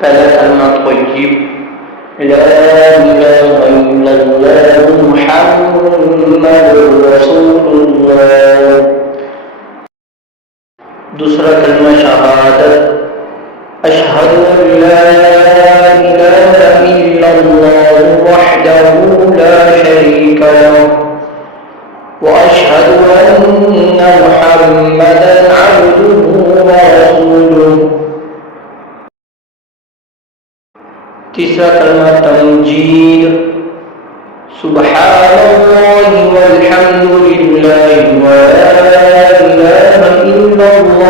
पहला कलमा तय्यब, ला इलाहा इल्लल्लाह मुहम्मदुर रसूलुल्लाह। दूसरा कलमा शहादत, अशहदु अन ला इलाहा इल्लल्लाह वहदहु ला शरीका लहु व अशहदु अन्ना मुहम्मदन अब्दुहु व रसूलुहु। तीसरा कलमा तमजीद, सुब्हानल्लाहि वल्हम्दुलिल्लाहि व ला इलाहा इल्लल्लाहु